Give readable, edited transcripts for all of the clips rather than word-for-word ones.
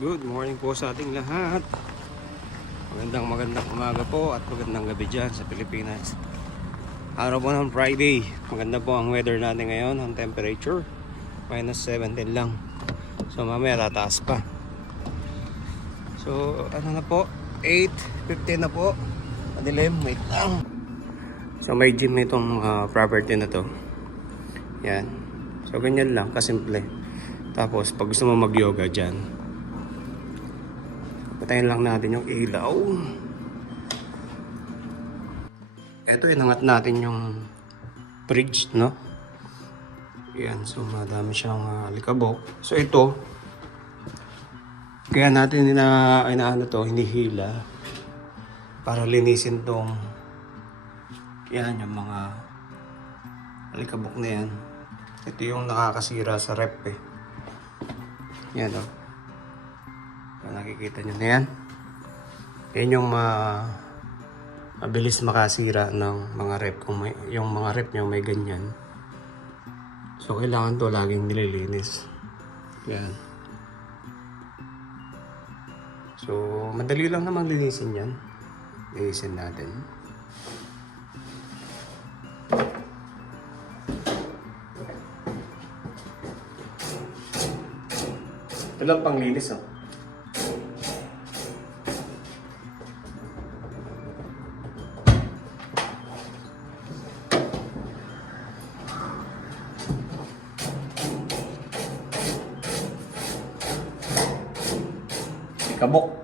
Good morning po sa ating lahat. Magandang umaga po at magandang gabi dyan sa Pilipinas. Araw po ng Friday. Maganda po ang weather natin ngayon. Ang temperature minus 17 lang. So mamaya tataas pa. So ano na po, 8:15 na po. Madilim, wait lang. So may gym na itong property na to. Yan. So ganyan lang, kasimple. Tapos pag gusto mo mag-yoga dyan, patayin lang natin yung ilaw. Ito, inangat natin yung fridge, no? Yan, so madami siyang alikabok. So ito, kaya natin inaano to, hinihila para linisin tong yan, yung mga alikabok na yan. Ito yung nakakasira sa rep eh. Yan o. Nakikita nyo na yan. Yan yung mabilis makasira ng mga rep. Kung may, yung mga rep nyo may ganyan. So kailangan to laging nililinis. Yan. So madali lang naman linisin yan. Linisin natin. Ito lang pang linis oh. Kabok.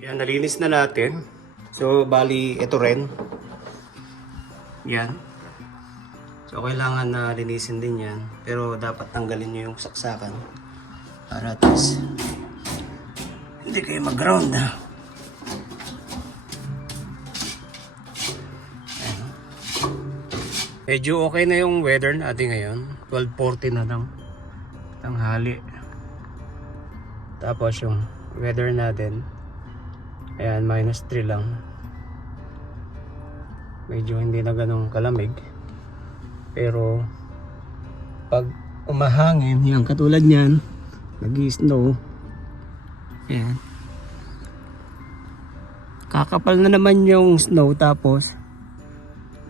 Yan, nalinis na natin. So, bali, ito rin. Yan. So, kailangan na linisin din yan. Pero, dapat tanggalin nyo yung saksakan. Para at least, hindi kayo mag-ground. Medyo okay na yung weather natin ngayon. 12:40 na lang. Tanghali. Tapos, yung weather natin, ayan, minus 3 lang. Medyo hindi na ganong kalamig. Pero pag umahangin, yan, katulad niyan, nag-i-snow. Ayan. Kakapal na naman yung snow, tapos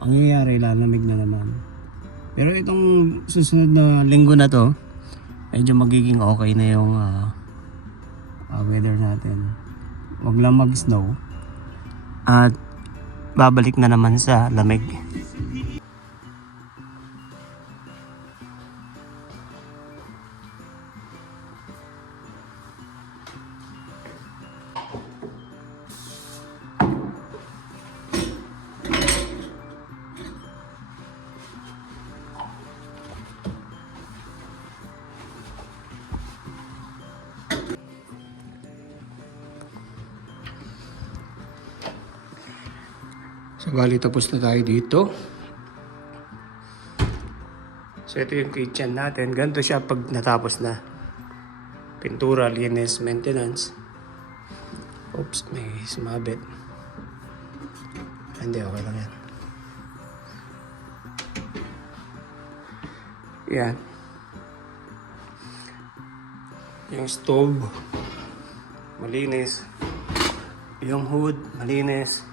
pangyayari, lalamig na naman. Pero itong susunod na linggo na to, medyo magiging okay na yung weather natin. Huwag lang mag-snow at babalik na naman sa lamig. So bali, tapos na tayo dito. So ito yung kitchen natin. Ganito siya pag natapos na. Pintura, linis, maintenance. Oops, may sumabit. Hindi, okay lang yan. Yan. Yung stove, malinis. Yung hood, malinis.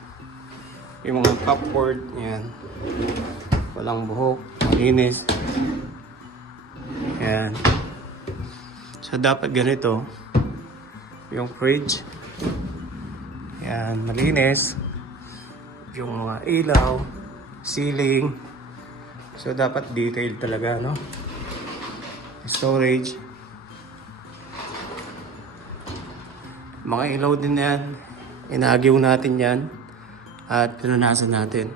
Yung mga cupboard, yan. Walang buhok, malinis. Yan. So dapat ganito. Yung fridge, yan, malinis. Yung mga ilaw, ceiling. So dapat detailed talaga, no? Storage. Mga ilaw din yan. Inaagyaw natin yan. At pinunasan natin.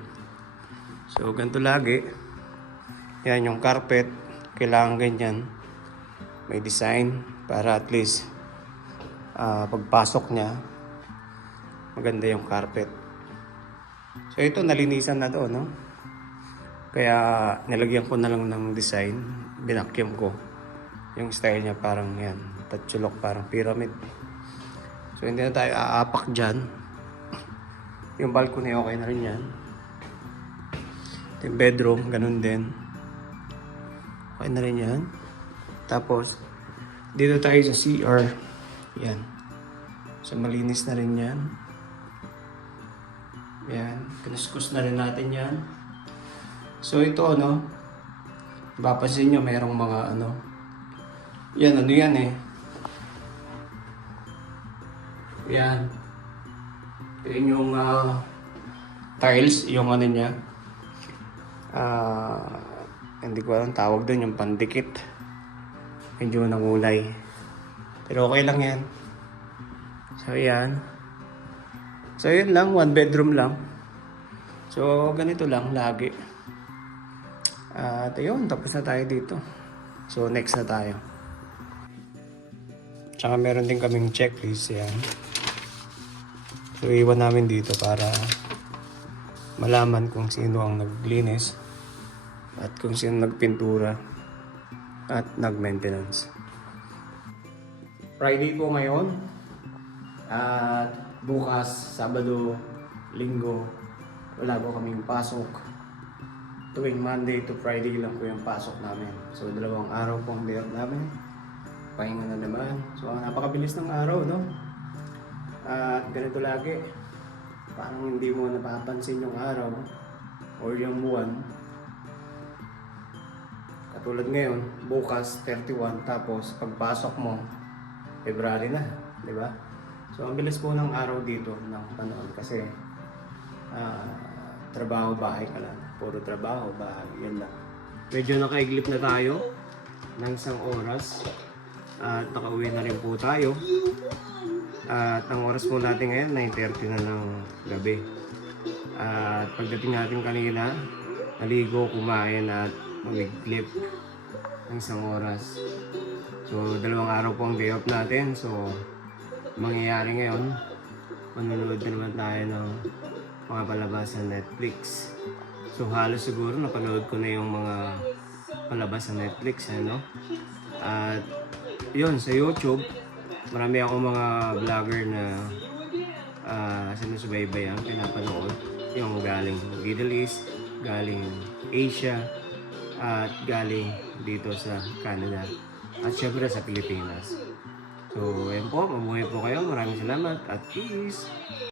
So ganito lagi. Yan yung carpet. Kailangan ganyan. may design para at least pagpasok niya maganda yung carpet. So ito nalinisan na to, no? Kaya nilagyan ko na lang ng design, binakyum ko. Yung style niya parang yan, tatsulok parang pyramid. So hindi na tayo aapak dyan. Yung balcony okay na rin yan. Yung bedroom, ganun din. Okay na rin yan. Tapos, dito tayo sa CR. Yan. So, malinis na rin yan. Yan. Kinuskus na rin natin yan. So, ito, ano, mapapansin nyo, mayroong mga, ano, yan, ano yan eh. Yan. Yan yung tiles, yung ano niya. Hindi ko alam tawag doon, yung pandikit. Medyo nangulay. Pero okay lang yan. So yan. So yun lang, 1 bedroom lang. So ganito lang lagi. At ayun, tapos na tayo dito. So next na tayo. Tsaka meron din kaming checklist yan. So iwan namin dito para malaman kung sino ang naglinis at kung sino nagpintura at nag-maintenance. Friday po ngayon at bukas, Sabado, Linggo, wala po kaming pasok. Tuwing Monday to Friday lang po yung pasok namin. So 2 araw po ang day off namin. Pahinga na naman. So napakabilis ng araw, no? At ganito lagi. Parang hindi mo napapansin yung araw or yung buwan. Katulad ngayon, bukas 31, tapos pagpasok mo, February na, di ba? So ang bilis po ng araw dito ng panahon kasi trabaho, bahay ka lang. Puro trabaho, bahay, yun lang. Medyo nakaiglip na tayo ng 1 oras at nakauwi na rin po tayo. At ang oras po natin ngayon, 9:30 na ng gabi. At pagdating natin kanina, naligo, kumain at mag-clip ng 1 oras. So 2 araw po ang day off natin. So mangyayari ngayon, manonood na naman tayo ng mga palabas sa Netflix. So halos siguro napanood ko na yung mga palabas sa Netflix, ano? At yun, sa YouTube, marami akong mga vlogger na sinusubaybayan, pinapanood. Yung galing Middle East, galing Asia, at galing dito sa Canada. At syempre sa Pilipinas. So, ayun po, mabuhay po kayo. Maraming salamat at peace!